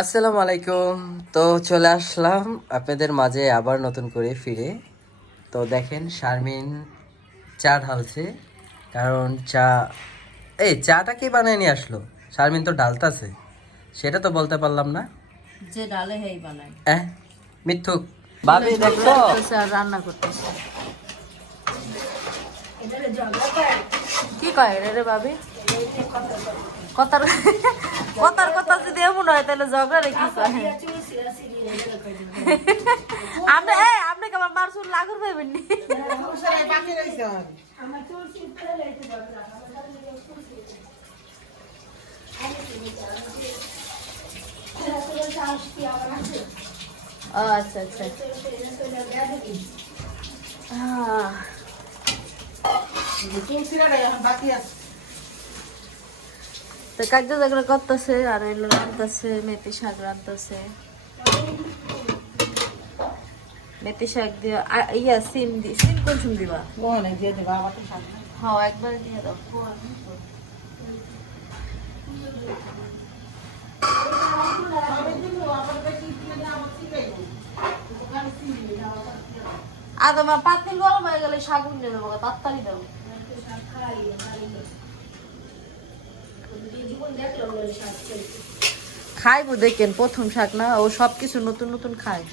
আসসালামু আলাইকুম। তো চলে আসলাম আপনাদের মাঝে আবার নতুন করে ফিরে। তো দেখেন শারমিন চা ঢালছে কারণ চা এই চাটা কে বানিয়ে নিয়ে আসলো? শারমিন তো ঢালতাছে সেটা তো বলতে পারলাম না। যে ডালে হেই বানায়। হ্যাঁ মিথ্যুক। ভাবি আর রান্না করতেছে। কি কয় রে রে ভাবি? কথার কথার কথা যদি এমন হয় তাহলে ঝগড়া কি আপনি এই আপনি কি আমার মারসুল লাগুর পাইবেন আচ্ছা আচ্ছা। আহ, তো কাজ ঝগড়া করতেছে আর এলো রাঁধতেছে মেথি শাক রাঁধতেছে। মেথি শাক দিয়ে ইয়া সিম দি সিম কোন সিম দিবা? হ্যাঁ একবার দিয়ে দাও। আদা মা পাতিল গরম হয়ে গেলে শাক উঠে দেবো তাড়াতাড়ি দাও। খাইবো দেখেন প্রথম শাক না ও সব কিছু নতুন নতুন খায়।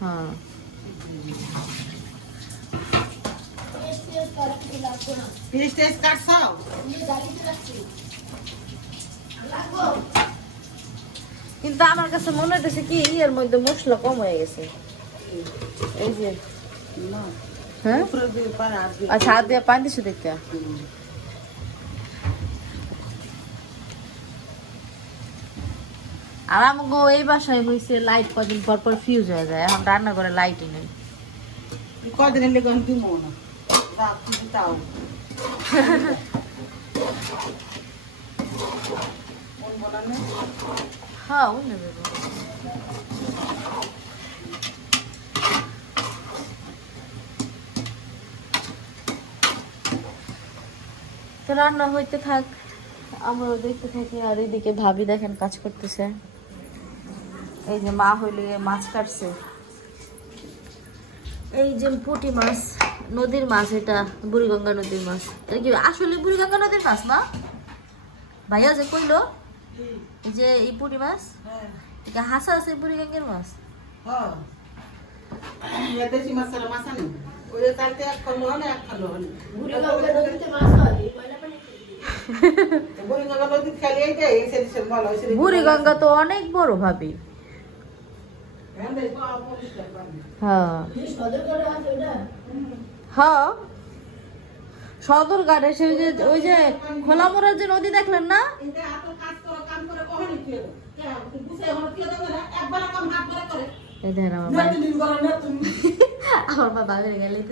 হ্যাঁ। কিন্তু আমার কাছে মনে হইতেছে কি এর মধ্যে মশলা কম হয়ে গেছে। এই যে হ্যাঁ আচ্ছা হাত দিয়ে দেখতে আর আমাকে এই বাসায় হয়েছে লাইট কদিন পর পর ফিউজ হয়ে যায় এখন রান্না করে লাইটই নেই কদিন লেগে আমি দিব না হ্যাঁ তো রান্না হইতে থাক। আমরাও দেখতে থাকি আর এদিকে ভাবি দেখেন কাজ করতেছে। এই যে মা হইলে মাছ কাটছে। এই যে পুঁটি মাছ নদীর মাছ এটা বুড়িগঙ্গা নদীর মাছ। এটা কি আসলে বুড়িগঙ্গা নদীর মাছ না? ভাইয়া যে কইলো যে এই পুঁটি মাছ হ্যাঁ। এটা হাসা আছে বুড়িগঙ্গের মাছ। হ্যাঁ। মাসানি ওই কালকে এক খালো এক খালো। বুড়িগঙ্গা নদী খালি এই যে এই সেদিন সে ভালো হয়েছে বুড়িগঙ্গা তো অনেক বড় ভাবি। হ্যাঁ। হ্যাঁ। সদর ঘাট এসে ওই যে ওই যে খোলামোড়ার যে নদী দেখলেন না? আমার মা বাবার গেলে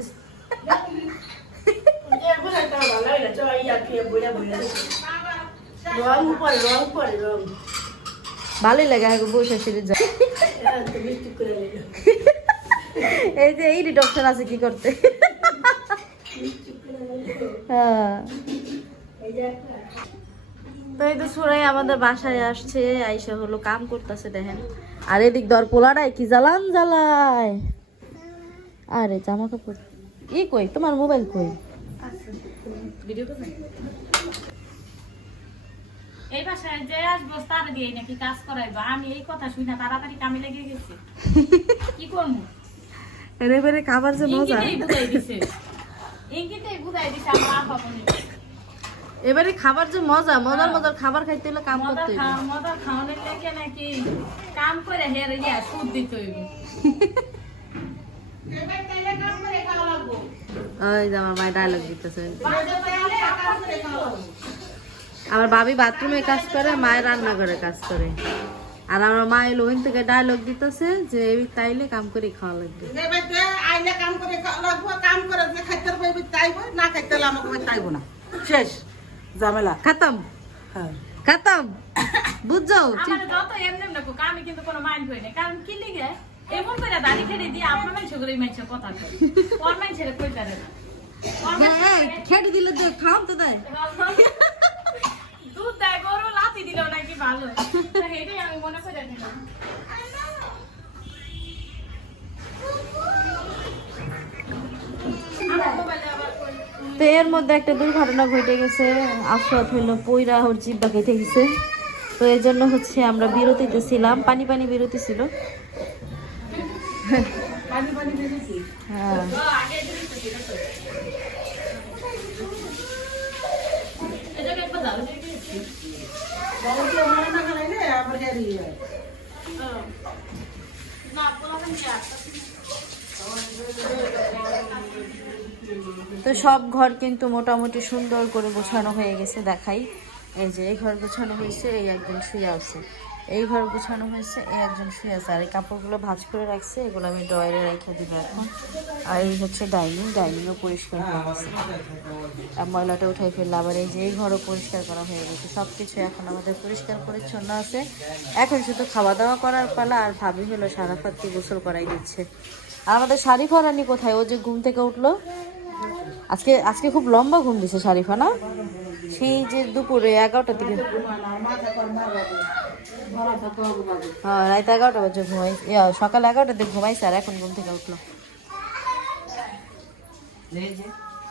ভালোই লাগে আগে বসে যায়। এই যে এই অপশন আছে কি করতে? হ্যাঁ। তো এই তো সুরাই আমাদের বাসায় আসছে, আইসা হলো কাম করতেছে দেখেন। আর এদিক দর পোলাটাই কি জ্বালান জ্বালায়। আরে জামা কাপড় ই কই? তোমার মোবাইল কই? এই বাসায় যে আসব তার দিয়ে নাকি কাজ করাইবো। আমি এই কথা শুনে তাড়াতাড়ি কামে লেগে গেছি। কি করব? এরে বেরে খাবার যে মজা। ইঙ্গিতেই বুঝাই দিছে। ইঙ্গিতেই বুঝাই দিছে আমার আপা বোনে এবারে খাবার যে মজা মজার মজার খাবার খাইতে হলে কাম করতে খাওয়া মদা খাওয়ানোর লেগে নাকি কাম করে হেরে ইয়া সুদ দিতে হইবে। যে আমার মায়ের ডায়লগ দিতেছে। আমার ভাবি বাথরুমে কাজ করে মায়ের রান্নাঘরে কাজ করে। আর আমার মা এলো ওইখান থেকে ডায়লগ দিতেছে যে এই তাইলে কাম করে খাওয়া লাগবে। আইলে কাম করে লাগবো কাম করে যে খাইতে পারবি তাইব না খাইতে আমাকে তাইব না। শেষ ঝামেলা। খাতাম। হ্যাঁ। খাতাম। বুঝছ? আমার যত এমনি এমনি কোক, আমি কিন্তু কোনো মাইন্ড না। কারণ কি লিগে? এমন করে দাড়ি খেড়ে দিয়ে আপনার মানুষ করে কথা কয়। ওর মানুষের কই পারে না। তো দুধ দেয় গরু লাথি দিল নাকি ভালো? তো হেঁটেই আমি মনে করে দিলাম আমার মোবাইলে আবার কই- তো এর মধ্যে একটা দুর্ঘটনা ঘটে গেছে। আফরাত হইল পইরা ওর জিব্বা কেটে গেছে। তো এর জন্য হচ্ছে আমরা বিরতিতে ছিলাম। পানি পানি বিরতি ছিল। হ্যাঁ এটাকে একবার দাও না খাইলে আবার হেরি হয় না পোলাপান কি আসছে তো সব ঘর কিন্তু মোটামুটি সুন্দর করে গোছানো হয়ে গেছে দেখাই। এই যে এই ঘর গোছানো হয়েছে, এই একজন শুয়ে আছে। এই ঘর গোছানো হয়েছে, এই একজন শুয়ে আছে। আর এই কাপড়গুলো ভাজ করে রাখছে, এগুলো আমি ড্রয়ারে রেখে দিব এখন। আর এই হচ্ছে ডাইনিং, ডাইনিংও পরিষ্কার হয়ে গেছে আর ময়লাটা উঠাই ফেললে আবার এই যে এই ঘরও পরিষ্কার করা হয়ে গেছে। সব কিছু এখন আমাদের পরিষ্কার পরিচ্ছন্ন আছে। এখন শুধু খাওয়া দাওয়া করার পালা আর ভাবি হলো সারা সারাফাতকে গোসল করাই দিচ্ছে। আর আমাদের শারিফা রানী কোথায়? ও যে ঘুম থেকে উঠল। আজকে আজকে খুব লম্বা ঘুম দিছে শারিফা, না? সেই যে দুপুরে এগারোটার দিকে। হ্যাঁ রাত এগারোটা বাজে ঘুমাই সকাল এগারোটার দিকে ঘুমাইছে আর এখন ঘুম থেকে উঠল।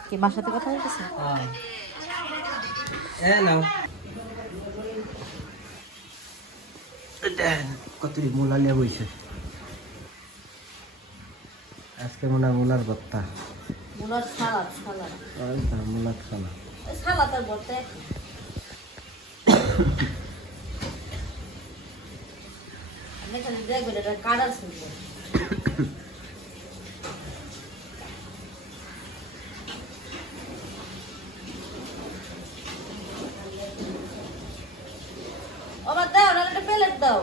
কি মার সাথে কথা বলতেছে? কতরি মূলা নিয়ে বইছে আজকে মনে হয় মূলার ভর্তা মুলার সালাদ সালাদ। ওই তো সালাদ। আর বলতে দেখবেন এটা কারা শুনব আমার দাও না। একটা প্লেট দাও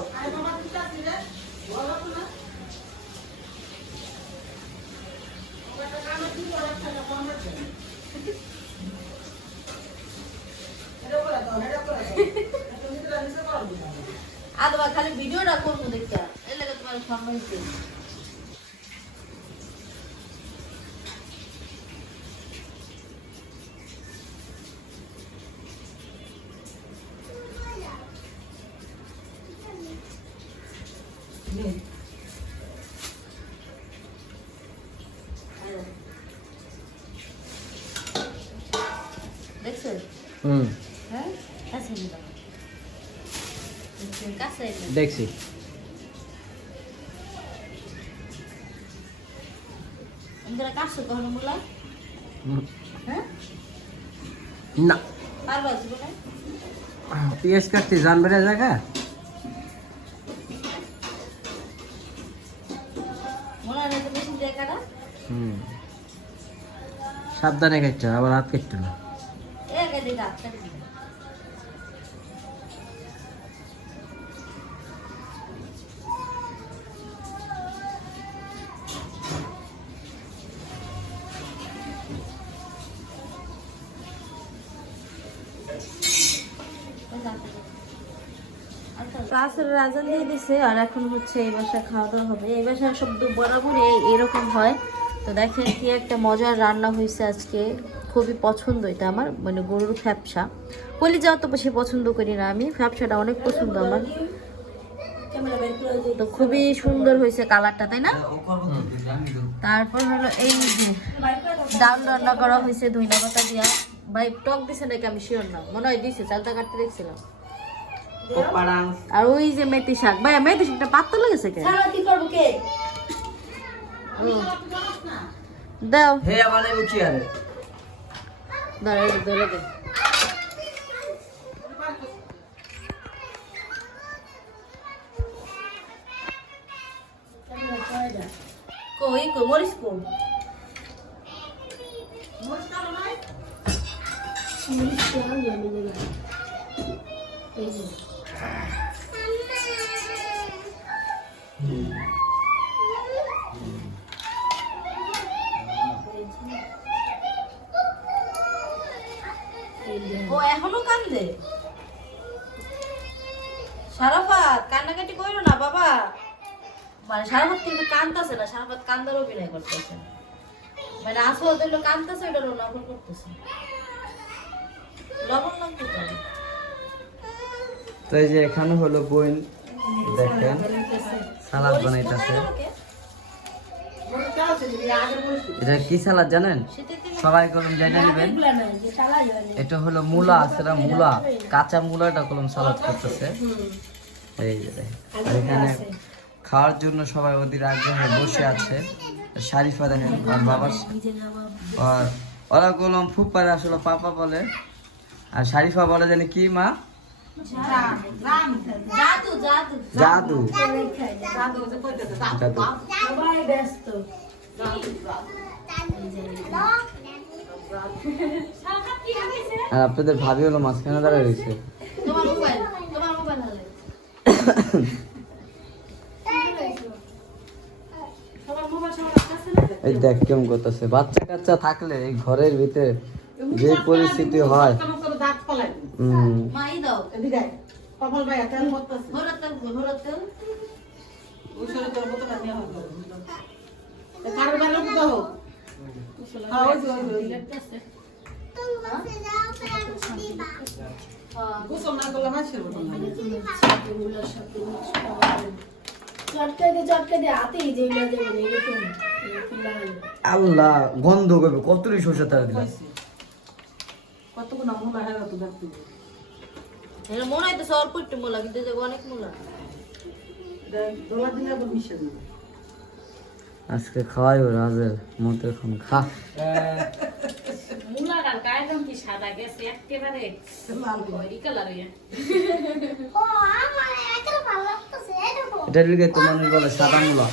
আদবা খালি ভিডিওটা করব দেখতে এর লাগে তোমার সম্মান দিই দেখছ? হুম। দেখছি। হ্যাঁ? না। পিএস কাটতে জানবে না জায়গা সাবধানে হবে, আবার হাত কাটতে না ক্লাসের রাজন দিয়ে দিছে, আর এখন হচ্ছে এই বাসায় খাওয়া দাওয়া হবে। এই বাসায় সব দু- বরাবর এই- এরকম হয়। তো দেখেন কি একটা মজার রান্না হয়েছে আজকে। খুবই পছন্দ এটা আমার মানে গরুর ফ্যাপসা। কলিজা অত বেশি পছন্দ করি না আমি, ফ্যাপসাটা অনেক পছন্দ আমার। তো খুবই সুন্দর হয়েছে কালারটা, তাই না? তারপর হলো এই যে ডাল রান্না করা হয়েছে ধইনা পাতা দিয়া। ভাই, টক দিছে নাকি আমি? শিওর না। মনে হয় দিছে, চালটা কাটতে দেখছিলাম। আর ওই যে মেথি শাক। ভাই মেথি শাকটা পাত্তা লেগেছে কে। দাও। হে আমার উঠি আরে ধরে দে, ধরে দে কই কই মরিস কই এখনও কান্দে? সারাফাত কান্নাকাটি কইরো না বাবা। মানে সারাফাত কিন্তু কান্দতেছে না সারাফাত কান্দার অভিনয় করতেছে। মানে আসল হলো কান্দতেছে ওটার অভিনয় করতেছে। লবণ। তো এই যে এখানে হলো বোন দেখেন সালাদ বানাইতেছে। এটা কি সালাদ জানেন? সবাই কলম জানে নেবেন। এটা হলো মূলা আছে না মূলা। কাঁচা মূলাটা কলম সালাদ করতেছে। এই যে আর এখানে খাওয়ার জন্য সবাই ওদের আগ্রহে বসে আছে। শারিফা দেখেন আর বাবার আর ওরা কলম ফুপারে আসলে পাপা বলে। আর শারিফা বলে জানি কি মা? জাদু জাদু আর আপনাদের ভাবি হলো মাঝখানে দাঁড়িয়ে রয়েছে? এই দেখ কেমন করতেছে। বাচ্চা কাচ্চা থাকলে এই ঘরের ভিতরে যে পরিস্থিতি হয়। কেমন করে দাঁত ফলাই দিবি? উম, মাই দাও এদিকে আয়। কপাল ভাই তেল করতেছে ঘোরার তেল ঘোরার তেল উসুরে তোর বোতলটা নিয়ে হবে এ কারোর বেলা তো দাও হ্যাঁ ওই যে, ওই যে, ওই যে। গোসল না করলে মাসের বোতল না চটকাইতে চটকাইতে হাতেই যেগুলো যেগুলো এরকম এরকম লাগে। আল্লাহ গন্ধ করবে কতটি সরষে তারা দিলাম। কতগুলো মূলা হ্যাঁ তো দেখতে। এর মনে হইতেছে অল্প একটু মোলা কিন্তু অনেক মোলা। দোলা আজকে খাওয়াই ও রাজের মতো এখন খা মুলাটার গায়ের রং কি সাদা? গেছে একেবারে লাল খয়েরি কালার হইয়া। ও আমার ভালো লাগতেছে এরকম। এটা তো মানুষ বলে সাদা মূলা।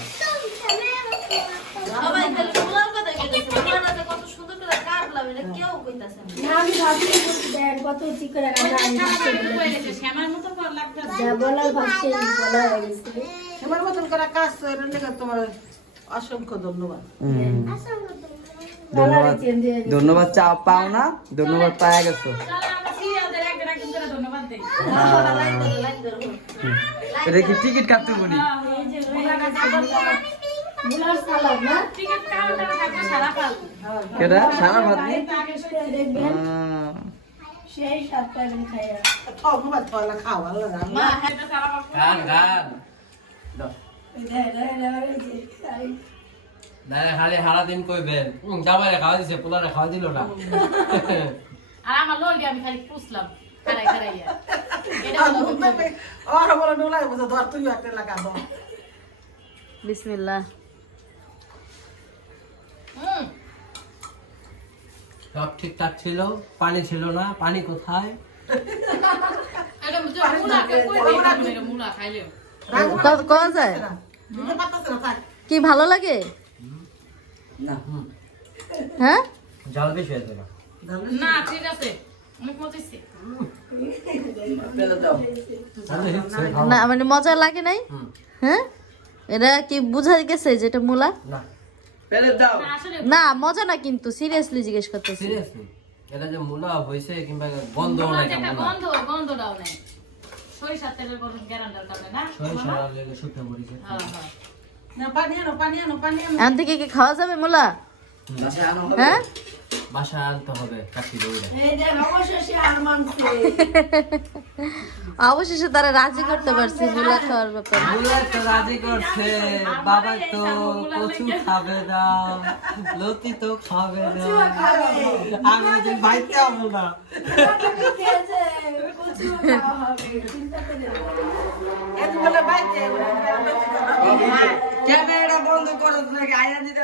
সবাই খালি মোলার কথা কইতাছে মোলাটা কত সুন্দর করে কাটলাম এটা কেউ কইতাছে না। আমি ভাবছি দেখ কত ঠিক করে কাটা আমি ভাবছি শ্যামার মতো কর লাগতেছে। যা বলার ভাবছি বলা হয়ে গেছে। সেবার মতন করে কাজ লেগে তোমার অসংখ্য ধন্যবাদ। ধন্যবাদ। ধন্যবাদ চা পাও না? ধন্যবাদ পাওয়া গেছো। এটা কি টিকিট কাটতে বলি মুলার সালাদ না? টিকিট কাউন্টারে থাকবে সারা ভাত। নেই সেই স্বাদ পাবেন খাইয়া খাও মোবাইল খাওয়ালে খাও আল্লাহ জানে। মা হ্যাঁ এটা সারা পাল। গান গান। না খালি সারা দিন কইবেন খাওয়া দিছে পোলারে খাওয়া দিল না। আর আমার লোল দিয়ে আমি খালি পুষলাম খারাই খারাইয়া এটা আর হলো মুখ দেখে, ওর বলে নোলাই বুঝে ধর তুই একটা লাগা ধর। বিসমিল্লাহ। সব ঠিকঠাক ছিল পানি ছিল না পানি কোথায়? কি ভালো দেই না। হ্যাঁ? জল বেশি হয়েছে না না ঠিক আছে। না মানে মজা লাগে নাই? হ্যাঁ? এটা কি বুঝা গেছে যেটা মূলা? না। না মজা না কিন্তু সিরিয়াসলি জিজ্ঞেস করতেছি। সিরিয়াসলি এটা যে মূলা হয়েছে কিংবা গন্ধ নাই যে গন্ধ গন্ধটাও নাই। সরিষার তেলের গরম গ্যারান্ডার কারণে না? সরিষা শুকনো মরিচে হ্যাঁ হ্যাঁ। এখন থেকে কি খাওয়া যাবে মূলা? হ্যাঁ? বাসায় আনতে হবে কাশি দৌড়ে। এই দেখ অবশেষে তারা রাজি করতে পারছি মূলা খাওয়ার ব্যাপারে। মূলা তো রাজি করছে বাবা তো কচু খাবে না লতি তো খাবে না। আমি যে বাইতে হব না খেয়েছে বলে বন্ধ করো নাকি আয়না দিতে